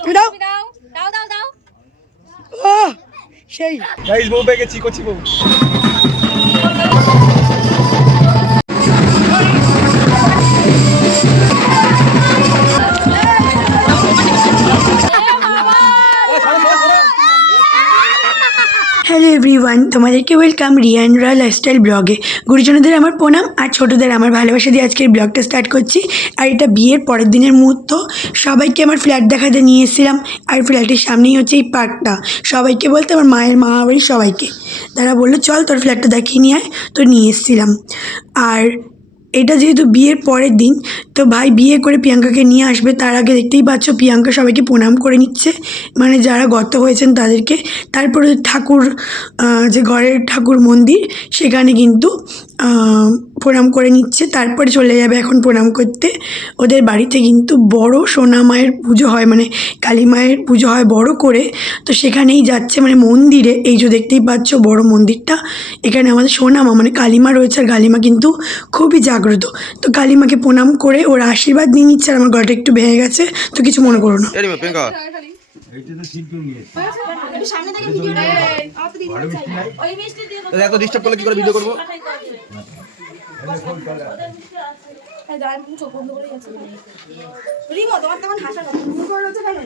তুমি দাও। দাও দাও দাও দাও। ও সেই। গাইস বউ পেয়ে গেছি কচি বউ। এভরিওয়ান তোমাদেরকে ওয়েলকাম রিয়ান রয় লাইফস্টাইল ব্লগে গুরুজনদের আমার প্রণাম, আর ছোটদের আমার ভালোবাসা দিয়ে আজকের ব্লগটা স্টার্ট করছি। আর এটা বিয়ের পরের দিনের মুহূর্ত, সবাইকে আমার ফ্ল্যাট দেখাতে নিয়ে এসেছিলাম, আর ফ্ল্যাটের সামনেই হচ্ছে এই পার্কটা সবাইকে বলতে আমার মায়ের মা বাড়ির সবাইকে। তারা বলল, চল তোর ফ্ল্যাটটা দেখিয়ে নিয়ে আয় তো নিয়ে এসেছিলাম। আর এটা যেহেতু বিয়ের পরের দিন, তো ভাই বিয়ে করে প্রিয়াঙ্কাকে নিয়ে আসবে, তার আগে দেখতেই পাচ্ছ প্রিয়াঙ্কা সবাইকে প্রণাম করে নিচ্ছে। মানে যারা গত হয়েছেন তাদেরকে। তারপরে ঠাকুর যে ঘরের ঠাকুর মন্দির, সেখানে কিন্তু প্রণাম করে নিচ্ছে তারপরে চলে যাবে এখন প্রণাম করতে। ওদের বাড়িতে কিন্তু বড় সোনা মায়ের পুজো হয় মানে কালী মায়ের পুজো হয় বড় করে। তো সেখানেই যাচ্ছে মানে মন্দিরে এই যে দেখতেই পাচ্ছ বড় মন্দিরটা। এখানে আমাদের সোনামা মানে কালিমা রয়েছে আর কালিমা কিন্তু খুবই জাগ্রত। তো কালিমাকে প্রণাম করে ওর আশীর্বাদ নিয়ে নিচ্ছে আর আমার গলাটা একটু ভেঙে গেছে তো কিছু মনে করো না। এত ডিস্টার্ব করলে কি করে ভিডিও করব? রিমো তোমার তখন হাসা কথা। তুমি করে রয়েছে কেন?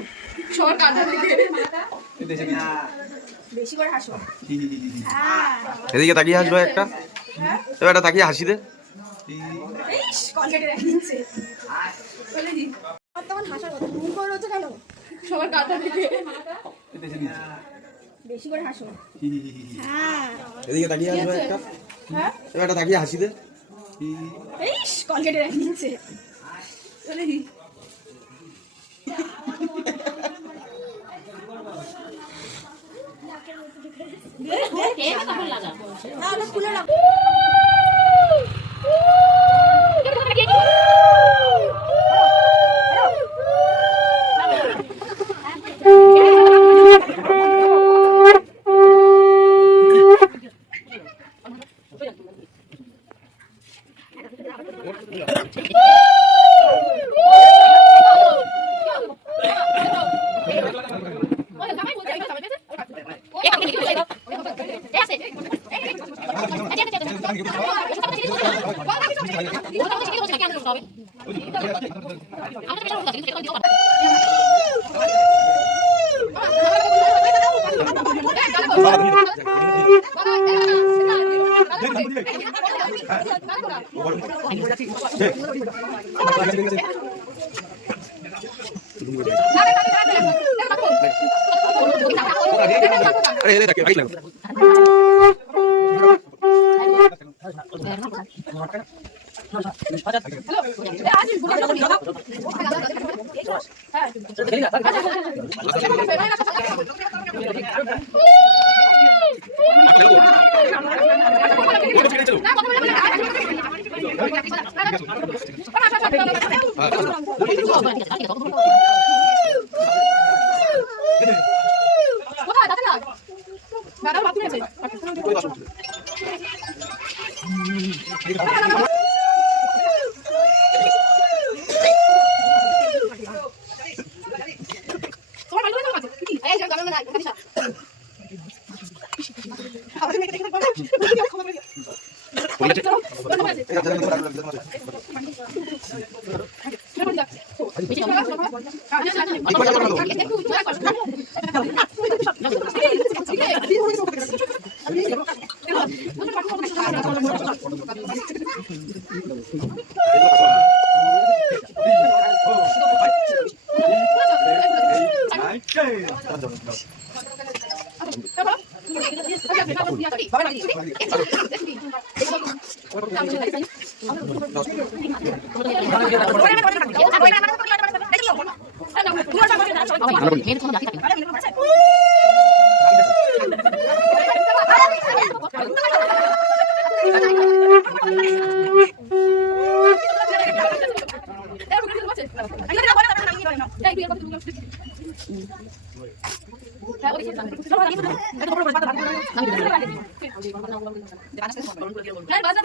সবার কাঁধা থেকে বেশি করে হাসো। হ্যাঁ এদিকে তাকিয়ে হাসবে একটা। এবার একটা তাকিয়ে হাসি দে। ইস কলগেটে রেখে দিচ্ছে। বলে দি তোমার তখন হাসা কথা। করে রয়েছে কেন? সবার কাঁধা থেকে বেশি করে হাসো হ্যাঁ এদিকে তাকিয়ে হাসবে একটা এবার একটা তাকিয়ে হাসি দে ইস কলগেটে রেখে দি খুলে রাখো আরে তাকে তাকিয়ে হাই দেখুন বাজার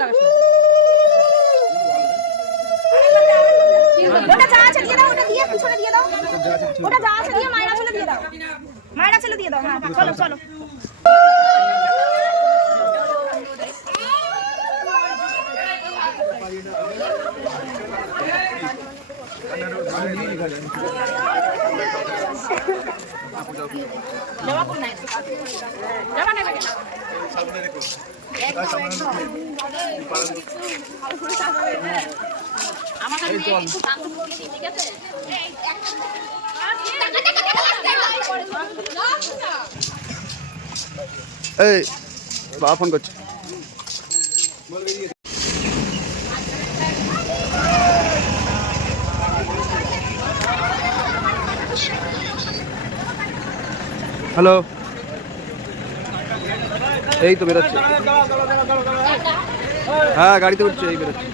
লাগো ওটা যা আছে দিয়ে দাও ওটা দিয়ে পিছনে দিয়ে দাও ওটা যা আছে দিয়ে মায়েরা ছেলে দিয়ে দাও মায়েরা ছেলে দিয়ে দাও হ্যাঁ চলো চলো এই বাবা ফোন করছে। হ্যালো। এই তো বেরোচ্ছে। হ্যাঁ গাড়িতে উঠছে এই বেরোচ্ছে।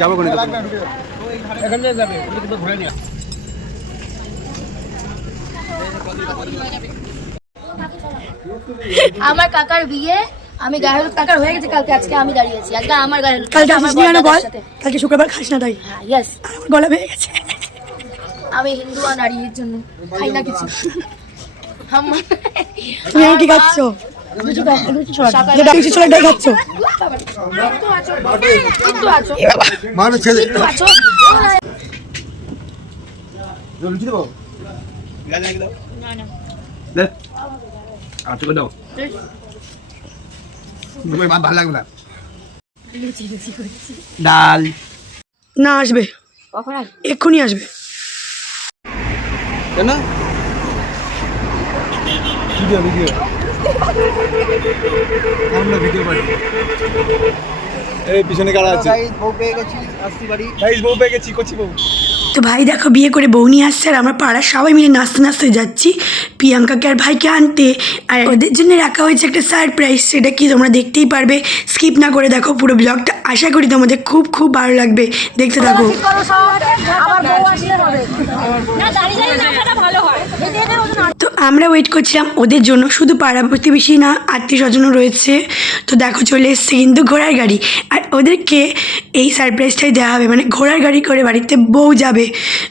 যাব কোন আমার কাকার বিয়ে আমি গায়ে কাকার হয়ে গেছে কালকে আজকে আমি দাঁড়িয়েছি আজকে আমার গায়ে কালকে আমার আসিস নি বল? কালকে শুক্রবার খাস না তাই? হ্যাঁ ইয়েস আমার গলা বেড়ে গেছে। আমি হিন্দু আর নারীর জন্য খাই না কিছু। তুমি কি খাচ্ছ? আচ্ছা ভালো লাগবে না? ডাল। না আসবে। কখন আসবে এক্ষুনি আসবে। কেন? Video video. আমরা ভিডিও পাই এই পিছনে কারা আছে? বউ পেয়ে গেছি আসছি বাড়ি। গাইস বউ পেয়ে গেছি কচি বউ। তো ভাই দেখো বিয়ে করে বউ নিয়ে আসছে আর আমরা পাড়ার সবাই মিলে নাচতে নাচতে যাচ্ছি। প্রিয়াঙ্কাকে আর ভাইকে আনতে। আর ওদের জন্য রাখা হয়েছে একটা সারপ্রাইজ সেটা কি তোমরা দেখতেই পারবে। স্কিপ না করে দেখো পুরো ব্লগটা আশা করি তোমাদের খুব খুব ভালো লাগবে। দেখতে থাকো। তো আমরা ওয়েট করছিলাম ওদের জন্য। শুধু পাড়া প্রতিবেশী না আত্মীয় স্বজনও রয়েছে। তো দেখো চলে এসছে কিন্তু ঘোড়ার গাড়ি। আর ওদেরকে এই সারপ্রাইজটাই দেওয়া হবে। মানে ঘোড়ার গাড়ি করে বাড়িতে বউ যাবে।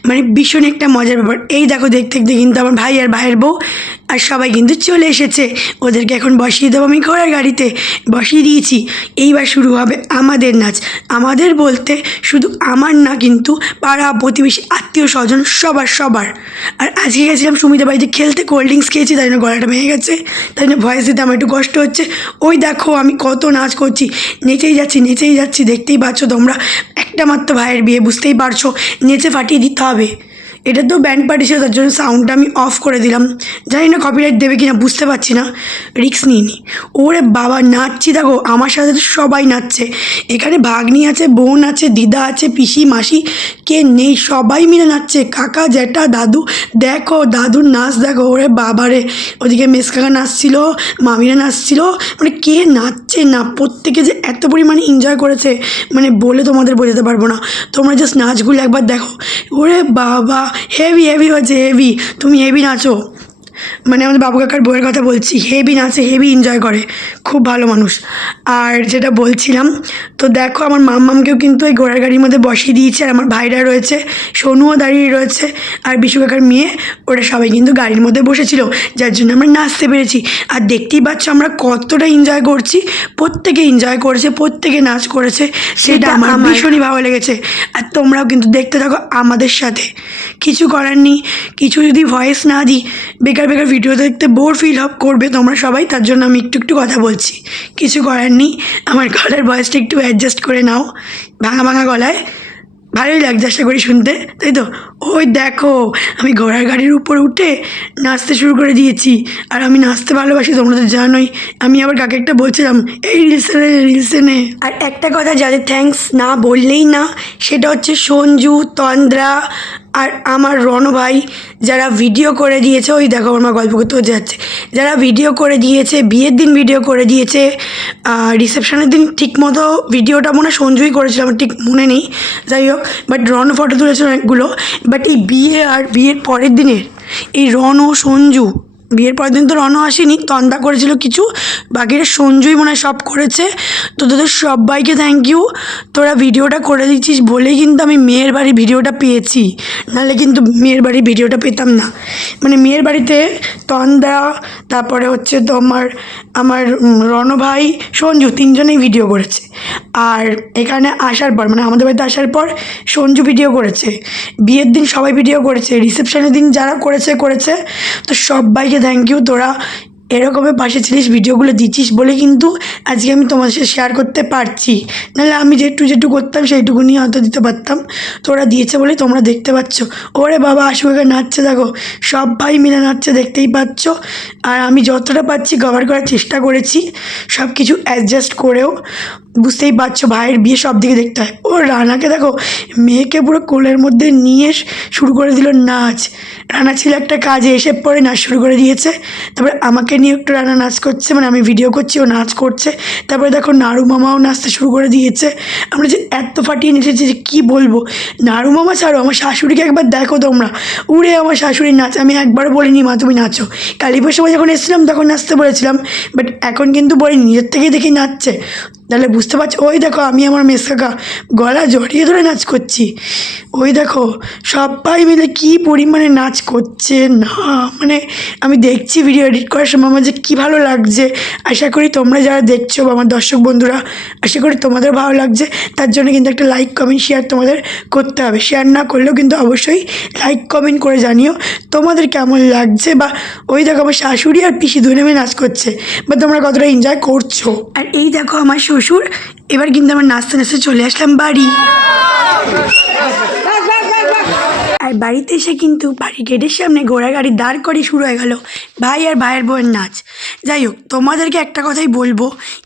মানে ভীষণ একটা মজার ব্যাপার। এই দেখো দেখতে দেখতে কিন্তু আমার ভাই আর ভাইয়ের বউ আর সবাই কিন্তু চলে এসেছে। ওদেরকে এখন বসিয়ে দেবো আমি ঘোড়ার গাড়িতে। বসিয়ে দিয়েছি। এইবার শুরু হবে আমাদের নাচ। আমাদের বলতে শুধু আমার না কিন্তু পাড়া, প্রতিবেশী, আত্মীয় স্বজন, সবার সবার। আর আজকে গেছিলাম সুমিতা বাড়িতে খেলতে, কোল্ড ড্রিঙ্কস খেয়েছি, তাই জন্য গলাটা ভেঙে গেছে। তাই জন্য ভয়েস দিতে আমার একটু কষ্ট হচ্ছে। ওই দেখো আমি কত নাচ করছি। নেচেই যাচ্ছি নেচেই যাচ্ছি, দেখতেই পাচ্ছ তোমরা। একটা মাত্র ভাইয়ের বিয়ে, বুঝতেই পারছ। নেচে ফাটিয়ে দিতে হবে। এটা তো ব্যান্ড পার্টি ছিল তার জন্য সাউন্ডটা আমি অফ করে দিলাম। জানি না কপিরাইট দেবে কিনা, বুঝতে পারছি না। রিক্স নিইনি ওরে বাবা, নাচছি দেখো, আমার সাথে তো সবাই নাচছে। এখানে ভাগ্নি আছে, বোন আছে, দিদা আছে, পিসি, মাসি, কে নেই, সবাই মিলে নাচছে। কাকা, জ্যাঠা, দাদু, দেখো, দাদুর নাচ দেখো, ওরে বাবারে ওদিকে মেস কাকা নাচছিল, মামিরা নাচছিল। মানে কে নাচছে না, প্রত্যেকে যে এত পরিমাণে এনজয় করেছে মানে বলে তোমাদের বোঝাতে পারব না। তোমরা জাস্ট নাচগুলো একবার দেখো। ওরে বাবা হেভি হেভি হচ্ছে হেভি তুমি হেভি নাচো। মানে আমাদের বাবু কাকার বউয়ের কথা বলছি হেভি নাচে হেভি এনজয় করে খুব ভালো মানুষ। আর যেটা বলছিলাম তো দেখো আমার মাম্মামকেও কিন্তু এই ঘোড়ার গাড়ির মধ্যে বসিয়ে দিয়েছে আর আমার ভাইরা রয়েছে সোনুও দাঁড়িয়ে রয়েছে আর বিশু কাকার মেয়ে ওরা সবাই কিন্তু গাড়ির মধ্যে বসেছিল যার জন্য আমরা নাচতে পেরেছি। আর দেখতেই পাচ্ছ আমরা কতটা এনজয় করছি প্রত্যেকে এনজয় করেছে প্রত্যেকে নাচ করেছে সেটা আমার ভীষণই ভালো লেগেছে। আর তোমরাও কিন্তু দেখতে থাকো আমাদের সাথে। কিছু করার নেই কিছু যদি ভয়েস না দিই বেকার বেকার ভিডিও দেখতে বোর ফিল আপ করবে তোমরা সবাই, তার জন্য আমি একটু একটু কথা বলছি। কিছু করার নেই, আমার গলার ভয়েসটা একটু অ্যাডজাস্ট করে নাও। ভাঙা ভাঙা গলায়, ভালোই লাগছে আশা করি শুনতে, তাই তো? ওই দেখো, আমি ঘোড়ার গাড়ির উপর উঠে নাচতে শুরু করে দিয়েছি, আর আমি নাচতে ভালোবাসি, তোমরা তো জানোই। আমি আবার কাকে একটা বলছিলাম, এই রিলসে নে রিলসে নে। আর একটা কথা যাদের থ্যাঙ্কস না বললেই না, সেটা হচ্ছে সঞ্জু, তন্দ্রা আর আমার রণ ভাই যারা ভিডিও করে দিয়েছে, ওই দেখো আমার গল্প করতে যাচ্ছে। যারা ভিডিও করে দিয়েছে, বিয়ের দিন ভিডিও করে দিয়েছে রিসেপশনের দিন ঠিক মতো ভিডিওটা মনে হয় সঞ্জুই করেছিল, আমার ঠিক মনে নেই। যাই হোক বাট রণ ফটো তুলেছিল অনেকগুলো। বাট এই বিয়ে আর বিয়ের পরের দিনের, এই রণ ও সঞ্জু বিয়ের পরের দিন তো রণ আসেনি তন্দা করেছিল কিছু। বাকিরা সঞ্জুই মনে সব করেছে। তো তোদের সবাইকে থ্যাংক ইউ তোরা ভিডিওটা করে দিচ্ছিস বলেই কিন্তু আমি মেয়ের বাড়ি ভিডিওটা পেয়েছি। নাহলে কিন্তু মেয়ের বাড়ি ভিডিওটা পেতাম না। মানে মেয়ের বাড়িতে তন্দা তারপরে হচ্ছে তোমার আমার রণভাই সঞ্জু তিনজনেই ভিডিও করেছে। আর এখানে আসার পর মানে আমাদের বাড়িতে আসার পর, সঞ্জু ভিডিও করেছে। বিয়ের দিন সবাই ভিডিও করেছে রিসেপশনের দিন যারা করেছে করেছে। তো সবাইকে থ্যাংক ইউ তোরা এরকমের পাশে ছিলিস, ভিডিওগুলো দিচ্ছিস বলে কিন্তু আজকে আমি তোমার সাথে শেয়ার করতে পারছি। নাহলে আমি যেটু যেটু করতাম সেইটুকু নিয়ে হয়তো দিতে পারতাম। তো ওরা দিয়েছে বলেই তোমরা দেখতে পাচ্ছ। ওরে বাবা আশুকে নাচছে দেখো। সব ভাই মিলে নাচছে, দেখতেই পাচ্ছ। আর আমি যতটা পাচ্ছি কভার করার চেষ্টা করেছি। সব কিছু অ্যাডজাস্ট করেও। বুঝতেই পারছ ভাইয়ের বিয়ে সব দিকে দেখতে হয়। ও রানাকে দেখো, মেয়েকে পুরো কোলের মধ্যে নিয়ে শুরু করে দিল নাচ। রানা ছিল একটা কাজে, এসে পরে নাচ শুরু করে দিয়েছে। তারপরে আমাকে নিয়ে একটু রানা নাচ করছে মানে আমি ভিডিও করছি, ও নাচ করছে। তারপরে দেখো নাড়ু মামাও নাচতে শুরু করে দিয়েছে। আমরা যে এত ফাটিয়ে নেচেছি যে কী বলব? নাড়ু মামা ছাড়ো, আমার শাশুড়িকে একবার দেখো তোমরা। উড়ে আমার শাশুড়ি নাচ, আমি একবার বলিনি, মা, তুমি নাচো। কালী পুজোর সময় যখন এসেছিলাম, তখন নাচতে বলেছিলাম বাট এখন কিন্তু বলি নিজের থেকেই দেখি নাচছে। তাহলে বুঝতে পারছ, ওই দেখো আমি আমার মেস কাকা গলা জড়িয়ে ধরে নাচ করছি। ওই দেখো সবাই মিলে কী পরিমাণে নাচ করছে না মানে আমি দেখছি ভিডিও এডিট করার সময় আমার যে কী ভালো লাগছে। আশা করি তোমরা যারা দেখছ বা আমার দর্শক বন্ধুরা, আশা করি তোমাদের ভালো লাগছে। তার জন্য কিন্তু একটা লাইক কমেন্ট শেয়ার তোমাদের করতে হবে। শেয়ার না করলেও কিন্তু অবশ্যই লাইক কমেন্ট করে জানিও তোমাদের কেমন লাগছে বা ওই দেখো আমার শাশুড়ি আর পিসি দুই নেমে নাচ করছে, বা তোমরা কতটা এনজয় করছ। আর এই দেখো আমার শ্বশুর এবার কিন্তু আমার নাচতে নাচতে চলে আসলাম বাড়ি। আর বাড়িতে এসে কিন্তু বাড়ির গেটের সামনে ঘোড়া গাড়ি দাঁড় করে শুরু হয়ে গেল ভাই আর ভাইয়ের বউয়ের নাচ। যাই হোক, তোমাদেরকে একটা কথাই বলব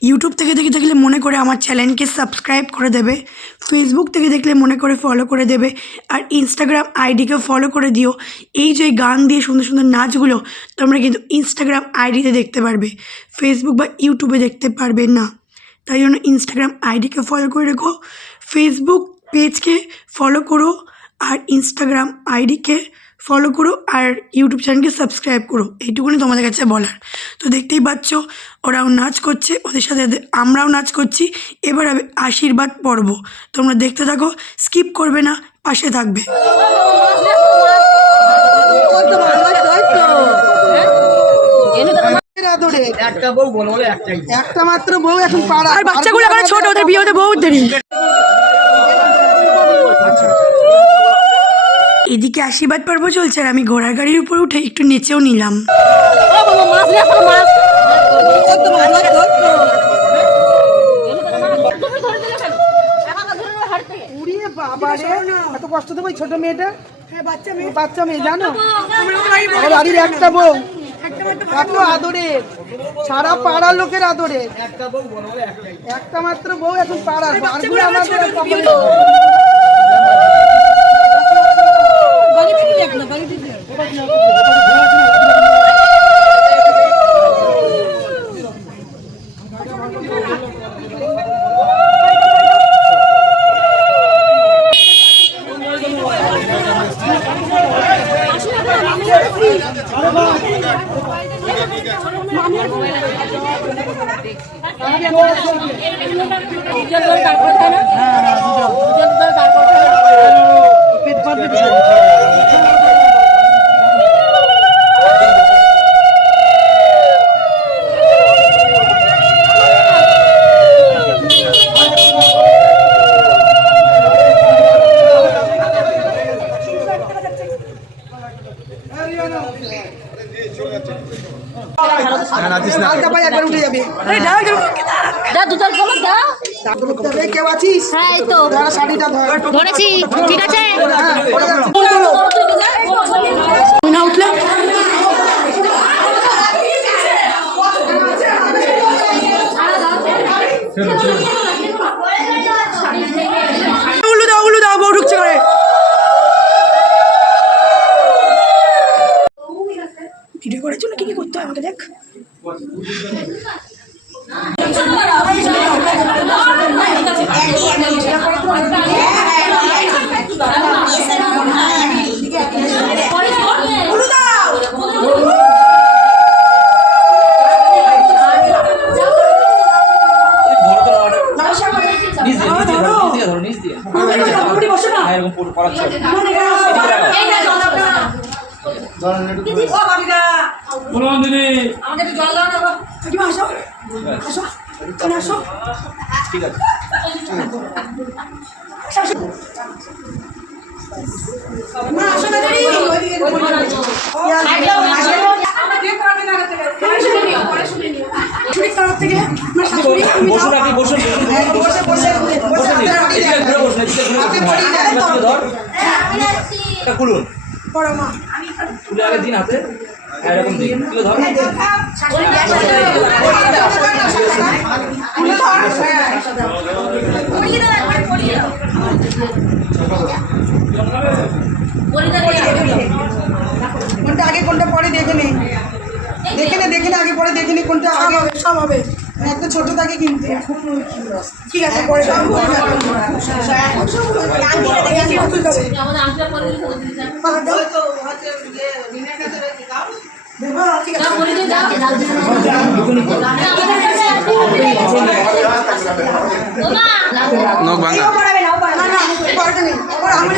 ইউটিউব থেকে দেখে দেখলে মনে করে আমার চ্যানেলকে সাবস্ক্রাইব করে দেবে ফেসবুক থেকে দেখলে মনে করে ফলো করে দেবে, আর ইনস্টাগ্রাম আইডিকে ফলো করে দিও। এই যে গান দিয়ে সুন্দর সুন্দর নাচগুলো, তোমরা কিন্তু ইনস্টাগ্রাম আইডিতে দেখতে পারবে ফেসবুক বা ইউটিউবে দেখতে পারবে না। তাই জন্য ইনস্টাগ্রাম আইডিকে ফলো করে রেখো ফেসবুক পেজকে ফলো করো, আর ইনস্টাগ্রাম আইডিকে ফলো করো, আর ইউটিউব চ্যানেলকে সাবস্ক্রাইব করো। এইটুকুনি তোমাদের কাছে বলার। তো দেখতেই পাচ্ছ, ওরাও নাচ করছে, ওদের সাথে আমরাও নাচ করছি। এবার আশীর্বাদ পর্ব। তোমরা দেখতে থাকো স্কিপ করবে না, পাশে থাকবে। একটা বউ বলো বলে একটাই। একটা মাত্র বউ এখন পাড়া। আর বাচ্চাগুলো এখন ছোট ওদের বিয়ে হতে বহুত দেরি। এদিকে আশীর্বাদ পর্ব চলছে আর আমি ঘোড়ার গাড়ির উপর উঠে একটু নেচেও নিলাম। কষ্ট দেবো ছোট মেয়েটা? বাচ্চা মেয়ে। বাচ্চা মেয়ে জানো? আমার বাড়ির একটা বউ। এত আদরের সারা পাড়ার লোকের আদরের। একটা মাত্র বউ এখন পাড়ার আমাদের কপালে। 看到了，খুলুন পড়ো মা। খুলে আগে দিন হাতে। হ্যাঁ, এরকম দিন। তুলে ধর। কোনটা আগে কোনটা পরে দেখে নে। দেখে নে দেখে নে আগে পরে দেখে নে কোনটা আগে। সব হবে এত ছোট থাকে কিন্তু। ঠিক আছে পরে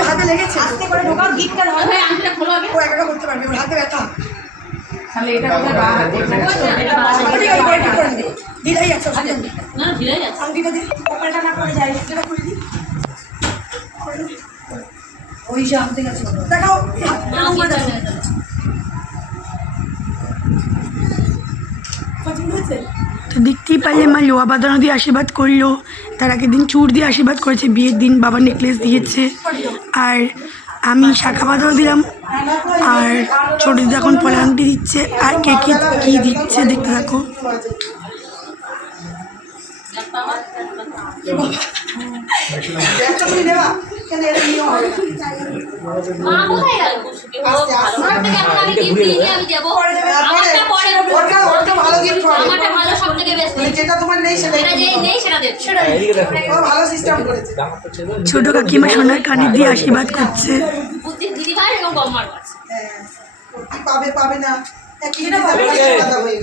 হাতে লেগেছে আস্তে করে ঢোকাও গিটটা নয় ভাই আংটিটা খোলো আগে ও একা করতে পারবে ওর হাতে ব্যথা তাহলে এটা ঠিক আছে পরে ঠিক করে দিই। দিদাই আছে ওর সাথে আংটিটা দিই। না করে যায় যেটা করে দিই। ওই যে আনতে গেছে দেখাও। এরকম করে দেখাও। পছন্দ হয়েছে? তো দেখতেই পারলে মা লোয়া বাঁধানো দিয়ে আশীর্বাদ করল। তার আগের দিন চুর দিয়ে আশীর্বাদ করেছে বিয়ের দিন বাবা নেকলেস দিয়েছে। আর আমি শাখা বাঁধানো দিলাম। আর ছোট দিদি এখন পলা আংটি দিচ্ছে। আর কে কি কী দিচ্ছে দেখতে থাকো। ছোট কাকিমা সোনার কানে দিয়ে আশীর্বাদ করছে। কাছে হ্যাঁ কি পাবে পাবে না হয়ে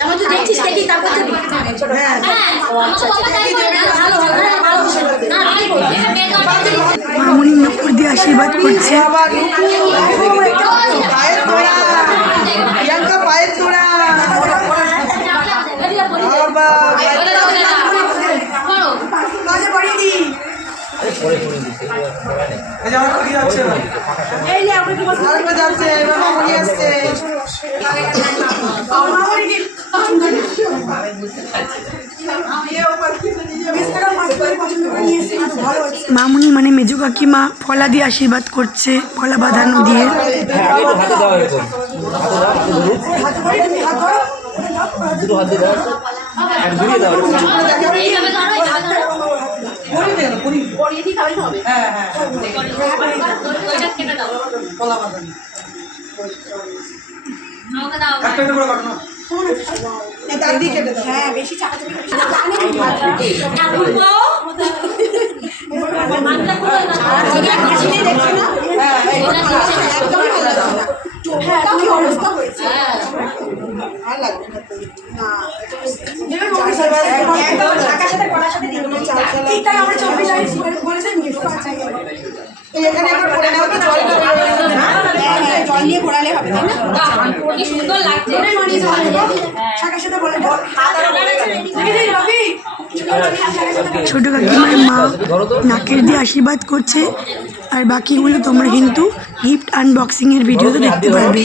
আমরা তো দেখছিস দেখি তারপর হ্যাঁ হ্যাঁ মামুনি নপুর দিয়ে আশীর্বাদ করছে পায়ের তোড়া আরেকটা যাচ্ছে। এবার মামনি আসছে। মামুনি মানে মেজু কাকিমা ফলা দিয়ে আশীর্বাদ করছে ফলা বাঁধানো দিয়ে হাতে দাও দুটো হাত দিয়ে দাও এক ঘুরিয়ে দাও এইভাবে ধরো এইভাবে ধরো পরিয়ে তাহলে হবে। হ্যাঁ হ্যাঁ ওইটা কেটে দাও। কলা বাদামি আমাকে দাও। দাঁত দিয়ে কেটে দাও হ্যাঁ বেশি চাকাচাকি ছোট কাকিমার মা নাকের দিয়ে আশীর্বাদ করছে আর বাকিগুলো তোমরা কিন্তু গিফট আনবক্সিং এর ভিডিও দেখতে পারবে।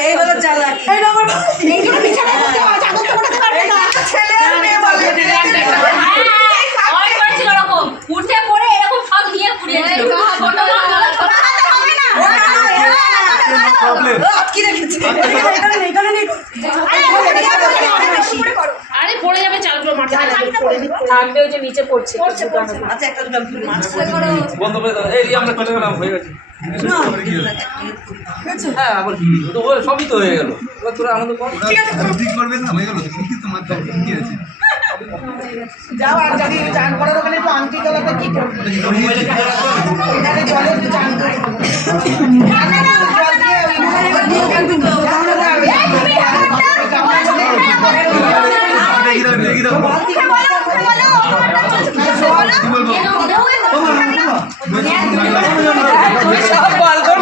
এই আরে পড়ে যাবে চালগুলো মাঠে থাকবে ওই যে নিচে পড়ছে আচ্ছা একটা বন্ধ করে দাও এই আমরা কত গ্রাম হয়ে গেছে হ্যাঁ আবার কি তো ও সবই তো হয়ে গেল এবার তোরা আনন্দ কর যাও আর যদি চান করার ওখানে একটু আংটি গলাতে কি করবে এখানে জলে একটু চান করে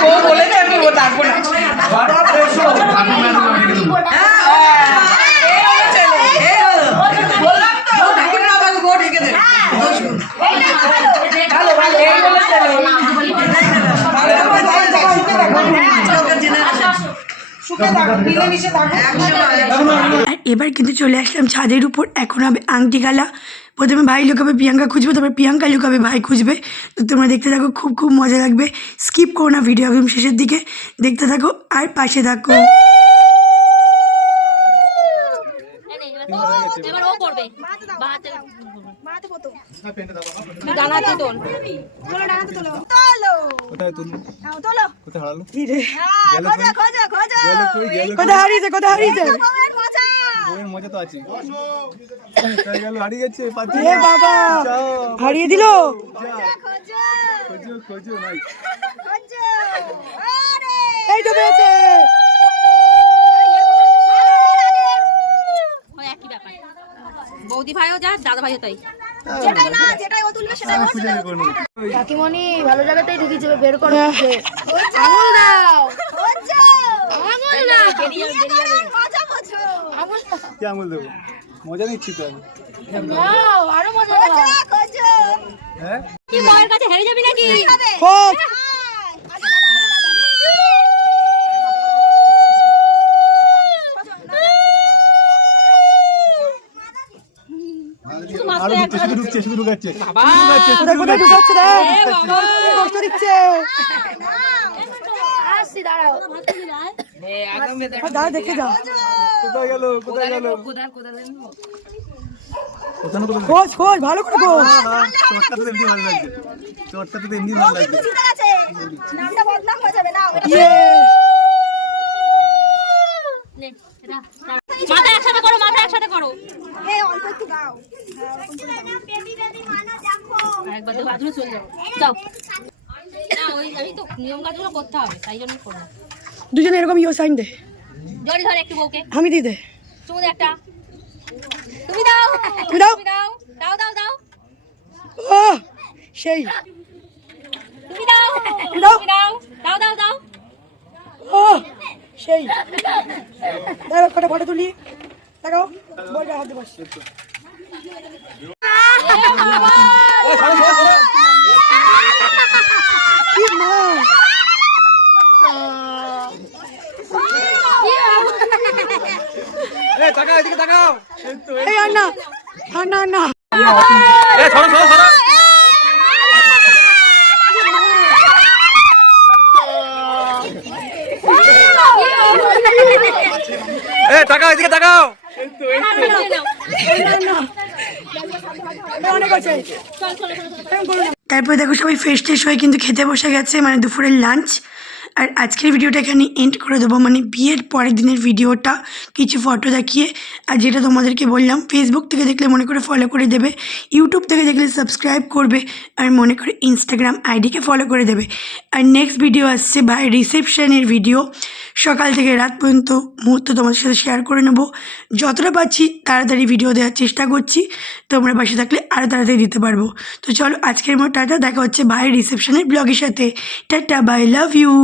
সব বলে ডাকবো না শুকে থাকো মিলেমিশে থাকো। এবার কিন্তু চলে আসলাম ছাদের উপর। এখন হবে আংটি খেলা প্রথমে ভাই লুকাবে, প্রিয়াঙ্কা খুঁজবে, তারপর প্রিয়াঙ্কা লুকাবে, ভাই খুঁজবে। তো তোমরা দেখতে থাকো, খুব খুব মজা লাগবে। স্কিপ করো না ভিডিও একদম শেষের দিকে। দেখতে থাকো আর পাশে থাকো। এবার ও বাহাতে ডানাতে তোল কোথায় তুলবো? কোথায় হারালো? কোথায় হারিয়েছে কোথায় হারিয়েছে? বউয়ের মজা। তো আছে। কোথায় গেল হারিয়ে গেছে পাচ্ছি এ বাবা হারিয়ে দিল? খোঁজো খোঁজো। নাই এই তো পেয়েছে। ওই একই ব্যাপার। বৌদি ভাইও যা দাদা ভাইও তাই। নেব কাকিমণি ভালো জায়গাতেই ঢুকিয়েছিল বের করে। আঙুল দাও। আঙুল দাও। আঙুল কি আঙুল দেবো? মজা নিচ্ছি তো আমি। আরও মজা হ্যাঁ? কি বয়ের কাছে হেরে যাবি নাকি আরও ঢুকছে শুধু ঢুকছে শুধু ঢুকাচ্ছে। কোথায় কোথায় ঢুকাচ্ছে। কষ্ট দিচ্ছে? আসছি দাঁড়াও। দাঁড়া দেখে যা কোথায় গেল কোথায় গেল? কোথায় কোথায় খোঁজ খোঁজ ভালো করে খোঁজ। চটটা তো এমনি ভালো লাগছে। চটটা তো এমনি ভালো লাগছে। ইয়ে। মাথা একসাথে করো মাথা একসাথে করো। আরেকবার দেবো আধুরে চলে যাব। যাও। না ওই আমি তো নিয়ম কাজগুলো করতে হবে তাই জন্য দুজনে এরকম ইয়ে সাইন দে। জড়ি ধরে একটু বউকে। আমি দিয়ে দে। চুমু দে একটা। তুমি দাও তুমি দাও। দাও। দাও দাও দাও। ও সেই। তুমি দাও তুমি দাও। তুমি দাও। দাও দাও দাও। ও সেই। দাঁড়া কটা ফটো তুলি। দেখাও বলবে হাতে বস। তাকাও এদিকে তাকাও। এই আন্না আন্না আন্না। এ সরো সরো সরো। এ তাকাও এদিকে তাকাও। অনেক আছে তারপরে দেখো সবাই ফ্রেশ ট্রেশ হয়ে কিন্তু খেতে বসে গেছে মানে দুপুরের লাঞ্চ আর আজকের ভিডিওটা এখানে এন্ড করে দেবো। মানে বিয়ের পরের দিনের ভিডিওটা, কিছু ফটো দেখিয়ে। আর যেটা তোমাদেরকে বললাম ফেসবুক থেকে দেখলে মনে করে ফলো করে দেবে ইউটিউব থেকে দেখলে সাবস্ক্রাইব করবে, আর মনে করে ইনস্টাগ্রাম আইডিকে ফলো করে দেবে। আর নেক্সট ভিডিও আসছে ভাই রিসেপশনের ভিডিও সকাল থেকে রাত পর্যন্ত মুহূর্ত তোমাদের সাথে শেয়ার করে নেব। যতটা পাচ্ছি তাড়াতাড়ি ভিডিও দেওয়ার চেষ্টা করছি। তোমরা পাশে থাকলে আরও তাড়াতাড়ি দিতে পারব। তো চলো আজকের মতো টাটা, দেখা হচ্ছে ভাই রিসেপশনের ব্লগের সাথে। Tata bye love you